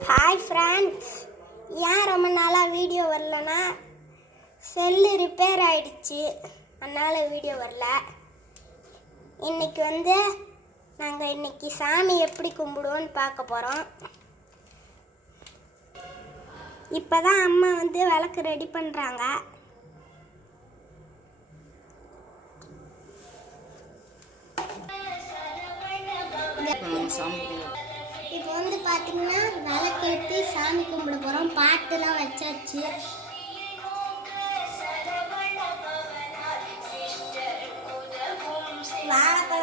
Hi friends ஏன் ரொம்ப நாளாக வீடியோ வரலன்னா செல்லு ரிப்பேர் ஆயிடுச்சு. அதனால் வீடியோ வரல. இன்னைக்கு வந்து நாங்கள் இன்றைக்கி சாமி எப்படி கும்பிடுவோன்னு பார்க்க போகிறோம் இப்போ தான் அம்மா வந்து விளக்கு ரெடி பண்ணுறாங்க சாமி பார்த்தீங்கன்னா விளக்கேற்றி சாமி கும்பிட போகிறோம் பாட்டுலாம் வச்சாச்சு. வாழைப்பழம்லாம்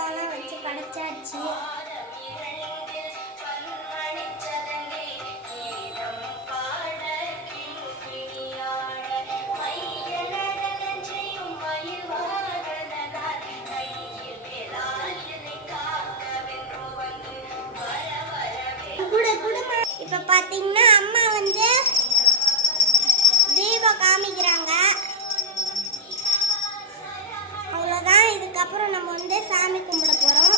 இப்போ பார்த்தீங்கன்னா அம்மா வந்து தீபம் காமிக்கிறாங்க. அவ்வளோதான் இதுக்கப்புறம் நம்ம வந்து சாமி கும்பிட போகிறோம்